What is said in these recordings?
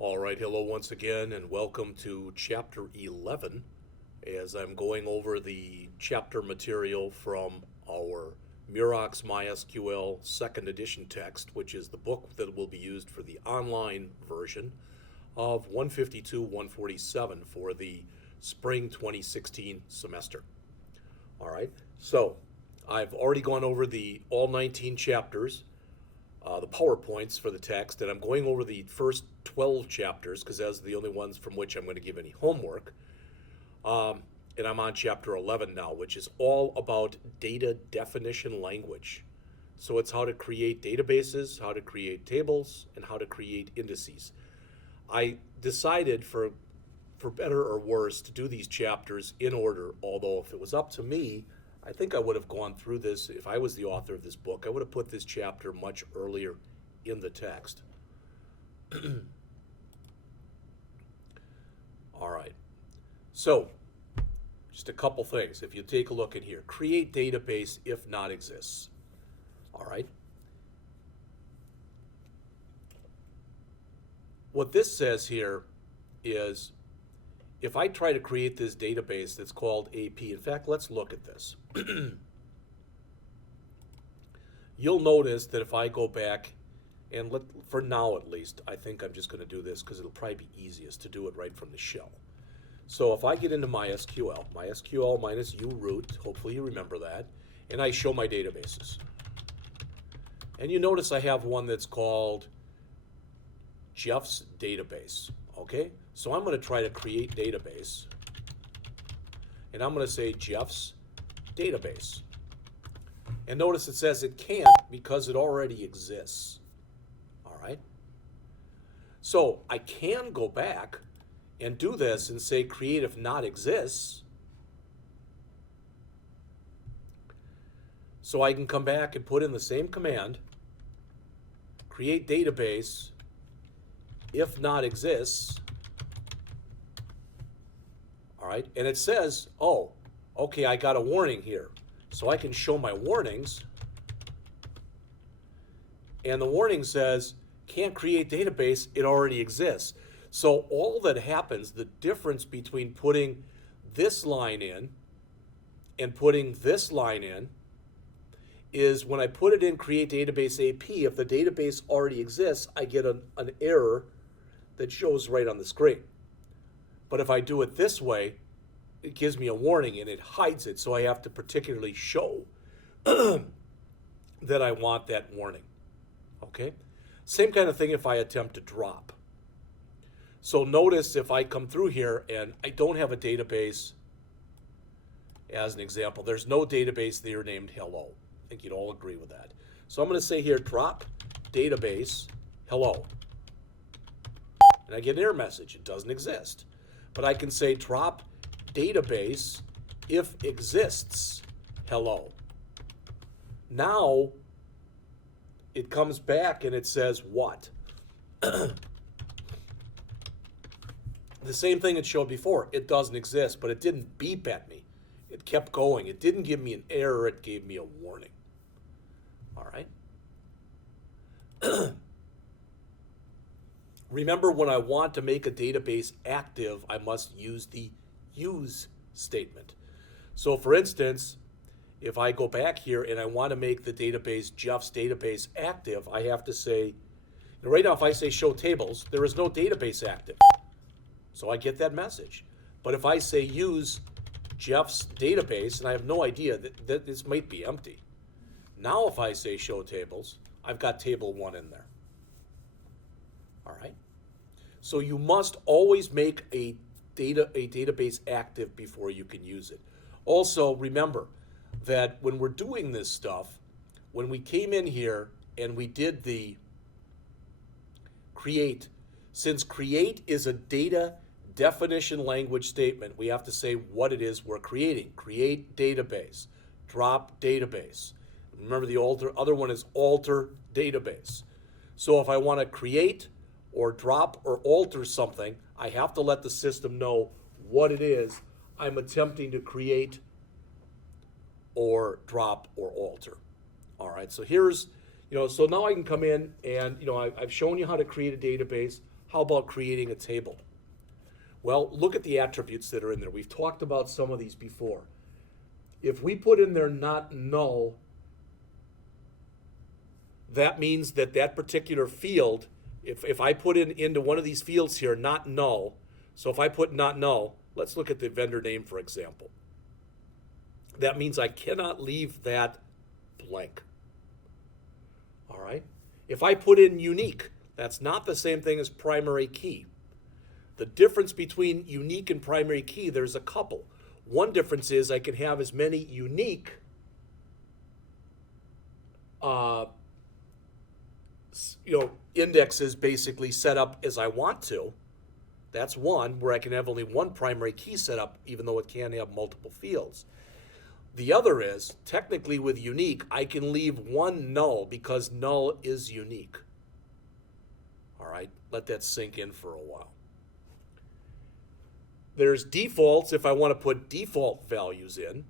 All right, hello once again, and welcome to Chapter 11 as I'm going over the chapter material from our Murox MySQL second edition text, which is the book that will be used for the online version of 152-147 for the spring 2016 semester. All right, so I've already gone over all 19 chapters, the PowerPoints for the text, and I'm going over the first 12 chapters because those are the only ones from which I'm going to give any homework. And I'm on chapter 11 now, which is all about data definition language. So it's how to create databases, how to create tables, and how to create indices. I decided for better or worse to do these chapters in order, although if it was up to me, I think I would have gone through this. If I was the author of this book, I would have put this chapter much earlier in the text. All right. So, just a couple things. If you take a look in here, create database if not exists. All right. What this says here is if I try to create this database that's called AP, in fact, let's look at this. You'll notice that if I go back and for now at least, I think I'm just going to do this because it'll probably be easiest to do it right from the shell. So if I get into MySQL minus u root, hopefully you remember that, and I show my databases. And you notice I have one that's called Jeff's database, okay? So I'm going to try to create database, and I'm going to say Jeff's database. And notice it says it can't because it already exists, all right? So I can go back and do this and say create if not exists. So I can come back and put in the same command, create database if not exists. All right, and it says, oh, okay, I got a warning here. So I can show my warnings. And the warning says, can't create database, it already exists. So all that happens, the difference between putting this line in and putting this line in is when I put it in create database AP, if the database already exists, I get an error that shows right on the screen. But if I do it this way, it gives me a warning and it hides it, so I have to particularly show that I want that warning, okay? Same kind of thing if I attempt to drop. So notice if I come through here and I don't have a database, as an example, there's no database there named hello. I think you'd all agree with that. So I'm going to say here, drop database hello. And I get an error message, it doesn't exist. But I can say drop database if exists hello. Now it comes back and it says what? The same thing it showed before. It doesn't exist, but it didn't beep at me. It kept going. It didn't give me an error, it gave me a warning. All right. Remember, when I want to make a database active, I must use the use statement. So for instance, if I go back here and I want to make the database, Jeff's database, active, I have to say, right now if I say show tables, there is no database active. So I get that message. But if I say use Jeff's database, and I have no idea that this might be empty. Now if I say show tables, I've got table 1 in there. All right. So you must always make a database active before you can use it. Also, remember that when we're doing this stuff, when we came in here and we did the create, since create is a data definition language statement, we have to say what it is we're creating. Create database, drop database. Remember the other one is alter database. So if I want to create or drop or alter something, I have to let the system know what it is I'm attempting to create or drop or alter. All right, so here's, so now I can come in and, I've shown you how to create a database, How about creating a table? Well, look at the attributes that are in there. We've talked about some of these before. If we put in there not null, that means that that particular field, if I put into one of these fields here, not null, so if I put not null, let's look at the vendor name, for example. That means I cannot leave that blank. All right? If I put in unique, that's not the same thing as primary key. The difference between unique and primary key, there's a couple. One difference is I can have as many unique indexes basically set up as I want to. That's one, where I can have only one primary key set up, even though it can have multiple fields. The other is, technically with unique, I can leave one null because null is unique. All right, let that sink in for a while. There's defaults if I want to put default values in.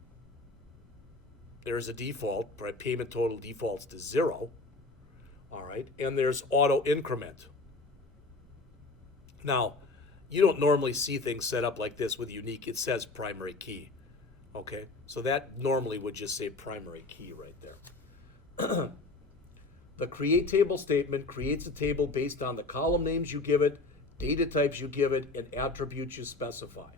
There's a default, right? Payment total defaults to 0. All right, and there's auto increment. Now, you don't normally see things set up like this with unique. It says primary key. Okay, so that normally would just say primary key right there. The create table statement creates a table based on the column names you give it, data types you give it, and attributes you specify.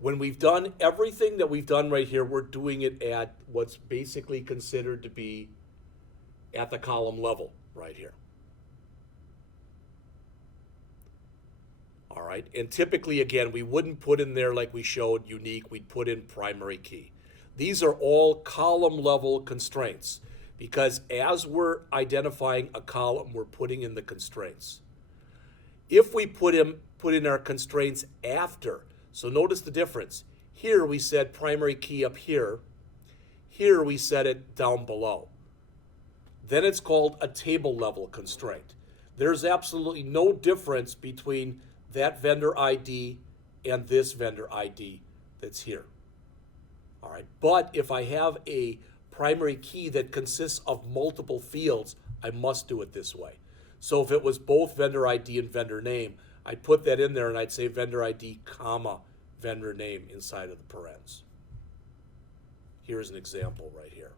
When we've done everything that we've done right here, we're doing it at what's basically considered to be at the column level right here. All right, and typically, again, we wouldn't put in there like we showed unique, we'd put in primary key. These are all column level constraints because as we're identifying a column, we're putting in the constraints. If we put in our constraints after, so notice the difference. Here we said primary key up here. Here we set it down below. Then it's called a table level constraint. There's absolutely no difference between that vendor ID and this vendor ID that's here. All right, but if I have a primary key that consists of multiple fields, I must do it this way. So if it was both vendor ID and vendor name, I'd put that in there and I'd say vendor ID, comma, vendor name inside of the parens. Here's an example right here.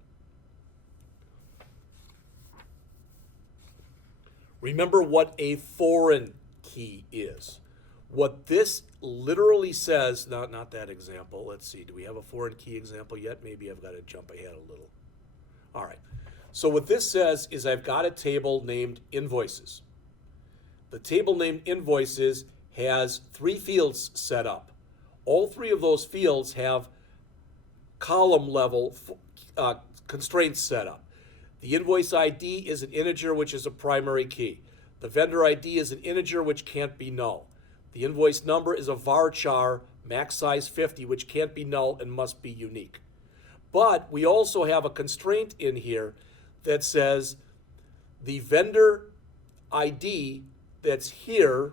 Remember what a foreign key is. What this literally says, not that example. Let's see, do we have a foreign key example yet? Maybe I've got to jump ahead a little. All right, so what this says is I've got a table named invoices. The table named invoices has 3 fields set up. All 3 of those fields have column level constraints set up. The invoice ID is an integer, which is a primary key. The vendor ID is an integer, which can't be null. The invoice number is a varchar, max size 50, which can't be null and must be unique. But we also have a constraint in here that says the vendor ID that's here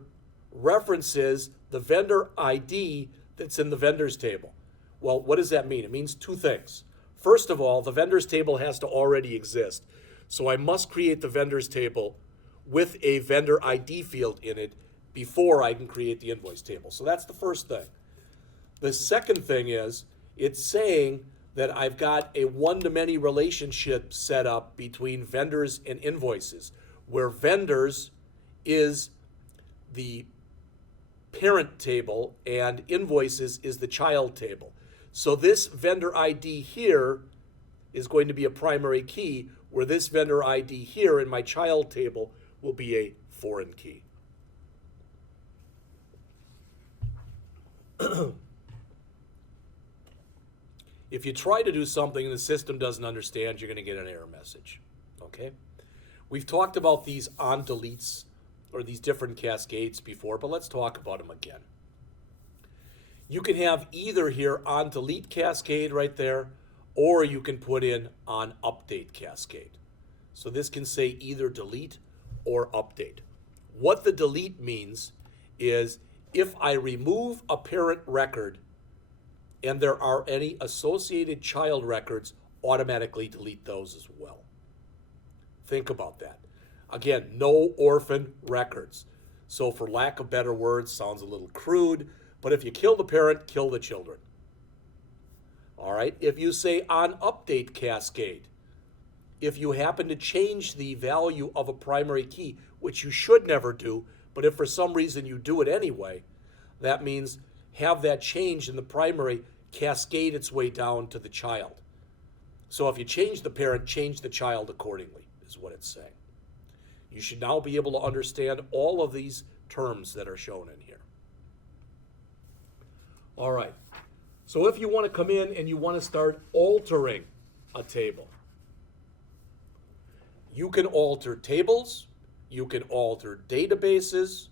references the vendor ID that's in the vendors table. Well, what does that mean? It means 2 things. First of all, the vendors table has to already exist. So I must create the vendors table with a vendor ID field in it before I can create the invoice table. So that's the first thing. The second thing is it's saying that I've got a one-to-many relationship set up between vendors and invoices, where vendors is the parent table and invoices is the child table. So this vendor ID here is going to be a primary key, where this vendor ID here in my child table will be a foreign key. If you try to do something and the system doesn't understand, you're going to get an error message. Okay? We've talked about these on deletes or these different cascades before, but let's talk about them again. You can have either here on delete cascade right there, or you can put in on update cascade. So this can say either delete or update. What the delete means is if I remove a parent record and there are any associated child records, automatically delete those as well. Think about that. Again, no orphan records. So for lack of better words, sounds a little crude, but if you kill the parent, kill the children. All right, if you say on update cascade, if you happen to change the value of a primary key, which you should never do, but if for some reason you do it anyway, that means have that change in the primary cascade its way down to the child. So if you change the parent, change the child accordingly, is what it's saying. You should now be able to understand all of these terms that are shown in here. All right. So if you want to come in and you want to start altering a table, you can alter tables, you can alter databases,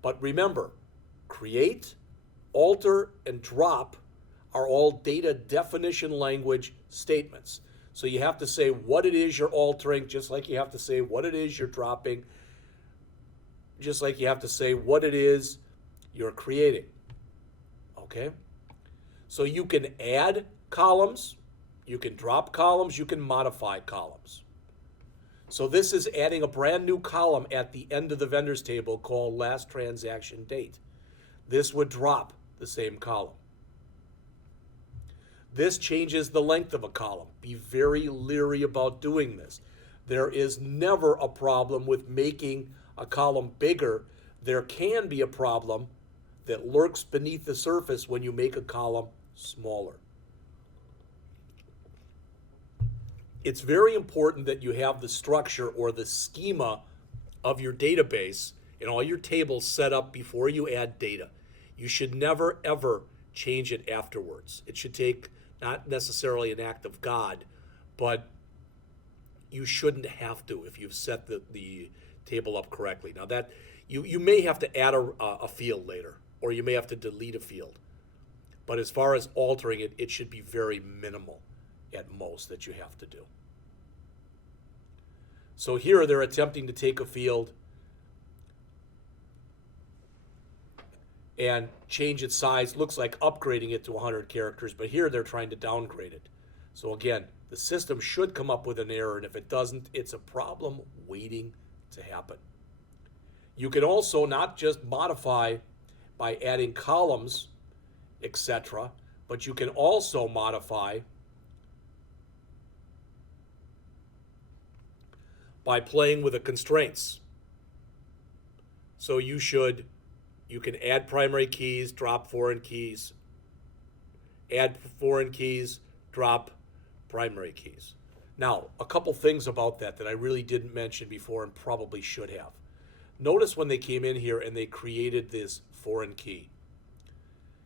but remember, create, alter, and drop are all data definition language statements. So you have to say what it is you're altering, just like you have to say what it is you're dropping, just like you have to say what it is you're creating. Okay? So you can add columns, you can drop columns, you can modify columns. So this is adding a brand new column at the end of the vendors table called last transaction date. This would drop the same column. This changes the length of a column. Be very leery about doing this. There is never a problem with making a column bigger. There can be a problem that lurks beneath the surface when you make a column smaller. It's very important that you have the structure or the schema of your database and all your tables set up before you add data. You should never, ever change it afterwards. It should take not necessarily an act of God, but you shouldn't have to if you've set the table up correctly. Now that you may have to add a field later, or you may have to delete a field. But as far as altering it, it should be very minimal at most that you have to do. So here they're attempting to take a field and change its size. Looks like upgrading it to 100 characters, but here they're trying to downgrade it. So again, the system should come up with an error, and if it doesn't, it's a problem waiting to happen. You can also not just modify by adding columns, etc., but you can also modify by playing with the constraints. So you can add primary keys, drop foreign keys, add foreign keys, drop primary keys. Now, a couple things about that I really didn't mention before and probably should have. Notice when they came in here and they created this foreign key.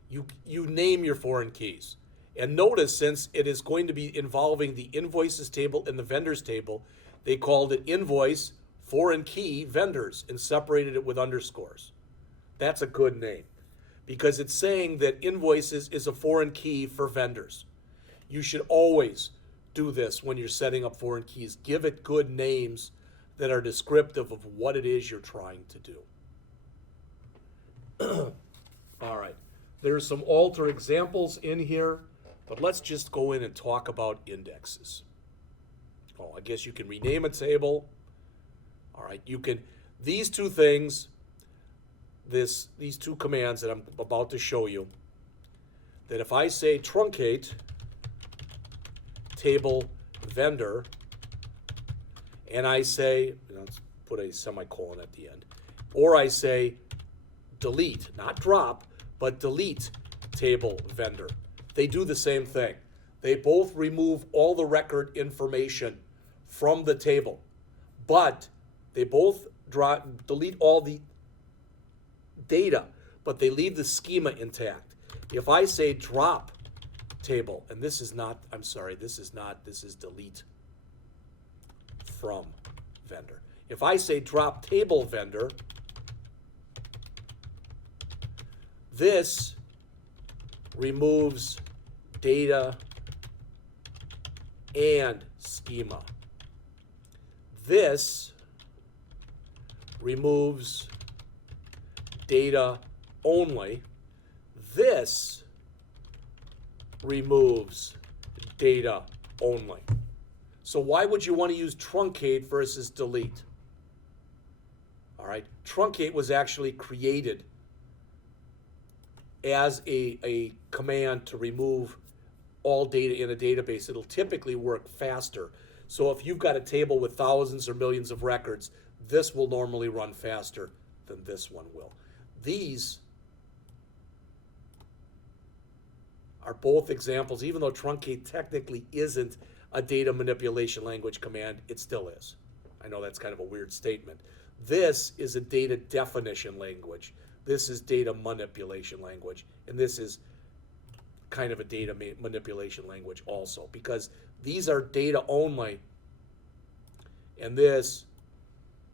You name your foreign keys. And notice, since it is going to be involving the invoices table and the vendors table, they called it invoice foreign key vendors and separated it with underscores. That's a good name because it's saying that invoices is a foreign key for vendors. You should always do this when you're setting up foreign keys. Give it good names that are descriptive of what it is you're trying to do. All right. There's some alter examples in here, but let's just go in and talk about indexes. Oh, I guess you can rename a table. All right, you can, these two things, these two commands that I'm about to show you, that if I say truncate table vendor, and I say, let's put a semicolon at the end, or I say delete, not drop, but delete table vendor. They do the same thing. They both remove all the record information from the table, but they both delete all the data, but they leave the schema intact. If I say drop table, and this is not, I'm sorry, this is delete from vendor. If I say drop table vendor, this removes data and schema. This removes data only. This removes data only. So why would you want to use truncate versus delete? All right, truncate was actually created as a command to remove all data in a database. It'll typically work faster. So if you've got a table with thousands or millions of records, this will normally run faster than this one will. These are both examples. Even though truncate technically isn't a data manipulation language command, it still is. I know that's kind of a weird statement. This is a data definition language. This is data manipulation language. And this is kind of a data manipulation language also, because these are data only, and this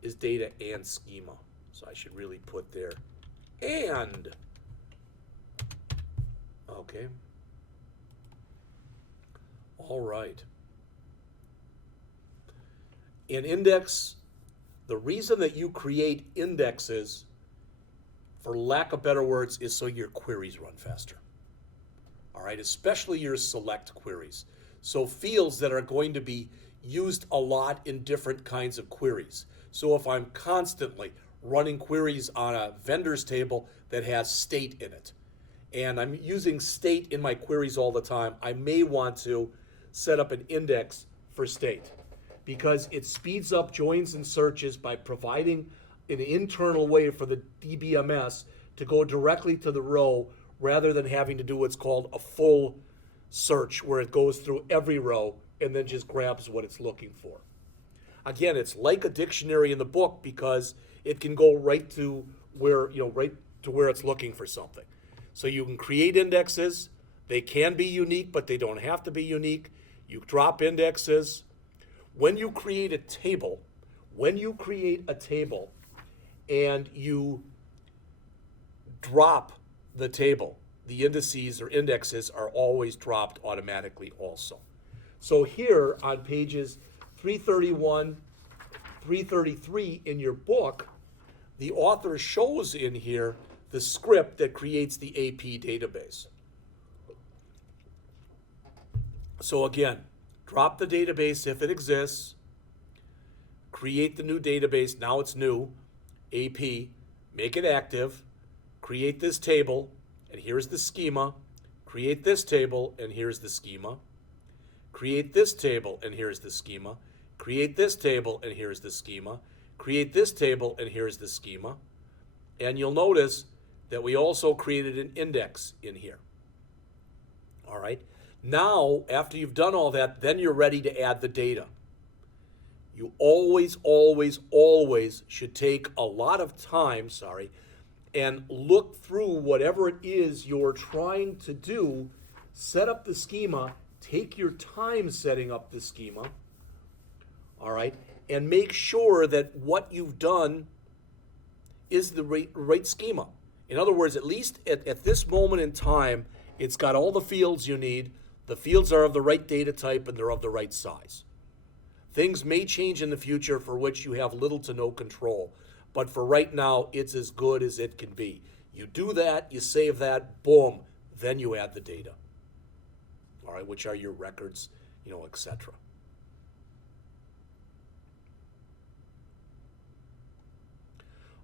is data and schema. So I should really put there and. Okay. All right. In index, the reason that you create indexes, for lack of better words, is so your queries run faster. All right, especially your select queries. So fields that are going to be used a lot in different kinds of queries. So if I'm constantly running queries on a vendors table that has state in it, and I'm using state in my queries all the time, I may want to set up an index for state, because it speeds up joins and searches by providing an internal way for the DBMS to go directly to the row rather than having to do what's called a full search, where it goes through every row and then just grabs what it's looking for. Again, it's like a dictionary in the book, because it can go right to where, right to where it's looking for something. So you can create indexes. They can be unique, but they don't have to be unique. You drop indexes. When you create a table, and you drop the table, the indices or indexes are always dropped automatically also. So here on pages 331, 333 in your book, the author shows in here the script that creates the AP database. So again, drop the database if it exists, create the new database, now it's new, AP, make it active, create this table, and here's the schema, create this table, and here's the schema, create this table, and here's the schema, create this table, and here's the schema, create this table, and here's the schema, and you'll notice that we also created an index in here. All right, now after you've done all that, then you're ready to add the data. You always, always, always should take a lot of time, and look through whatever it is you're trying to do, set up the schema, take your time setting up the schema, all right, and make sure that what you've done is the right schema. In other words, at least at this moment in time, it's got all the fields you need. The fields are of the right data type and they're of the right size. Things may change in the future for which you have little to no control, but for right now, it's as good as it can be. You do that, you save that, boom, then you add the data, all right, which are your records, etc.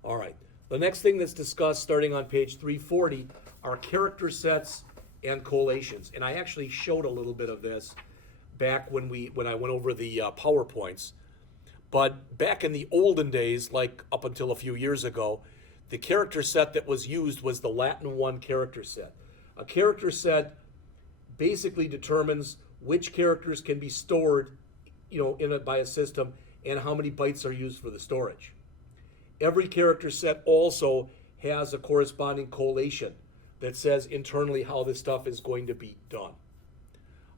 All right, the next thing that's discussed starting on page 340 are character sets and collations. And I actually showed a little bit of this back when I went over the PowerPoints. But back in the olden days, like up until a few years ago, the character set that was used was the Latin 1 character set. A character set basically determines which characters can be stored, by a system, and how many bytes are used for the storage. Every character set also has a corresponding collation that says internally how this stuff is going to be done.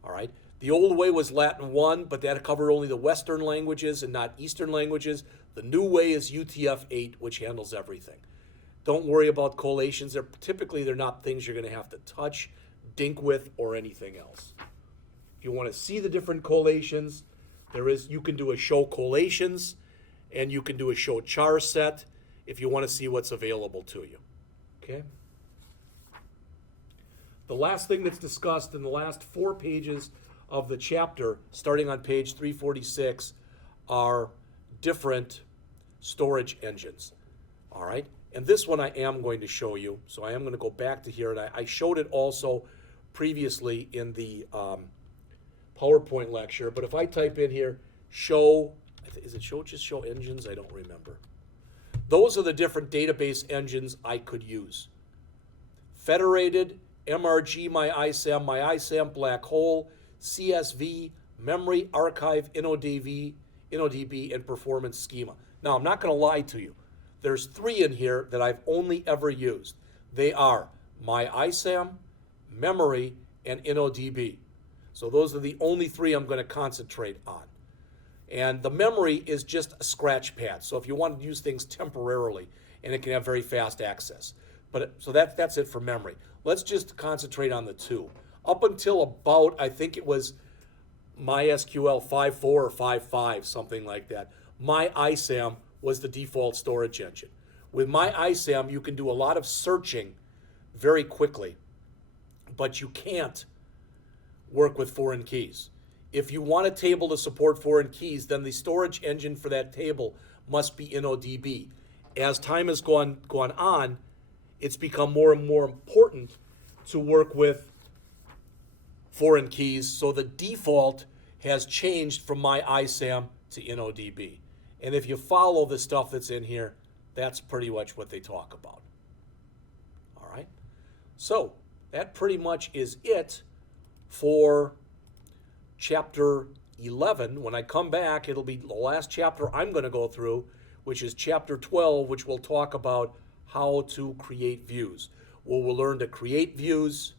All right. The old way was Latin 1, but that covered only the Western languages and not Eastern languages. The new way is UTF-8, which handles everything. Don't worry about collations. They're not things you're going to have to touch, dink with, or anything else. If you want to see the different collations, you can do a show collations, and you can do a show char set if you want to see what's available to you. Okay? The last thing that's discussed in the last 4 pages of the chapter, starting on page 346, are different storage engines. All right, and this one I am going to show you. So I am going to go back to here, and I showed it also previously in the PowerPoint lecture. But if I type in here, show, is it show engines? I don't remember. Those are the different database engines I could use. Federated, MRG, my ISAM Black Hole, CSV, Memory, Archive, InnoDB, and Performance Schema. Now, I'm not going to lie to you. There's 3 in here that I've only ever used. They are my ISAM, Memory, and InnoDB. So those are the only 3 I'm going to concentrate on. And the memory is just a scratch pad. So if you want to use things temporarily, and it can have very fast access. So that's it for memory. Let's just concentrate on the 2. Up until about, I think it was MySQL 5.4 or 5.5, something like that, my ISAM was the default storage engine. With my ISAM, you can do a lot of searching very quickly, but you can't work with foreign keys. If you want a table to support foreign keys, then the storage engine for that table must be InnoDB. As time has gone on, it's become more and more important to work with foreign keys, so the default has changed from my ISAM to InnoDB. And if you follow the stuff that's in here, that's pretty much what they talk about. All right? So that pretty much is it for Chapter 11. When I come back, it'll be the last chapter I'm going to go through, which is Chapter 12, which will talk about how to create views. We'll learn to create views,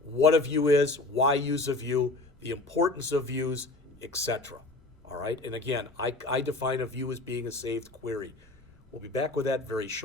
what a view is, why use a view, the importance of views, etc. All right, and again, I define a view as being a saved query. We'll be back with that very shortly.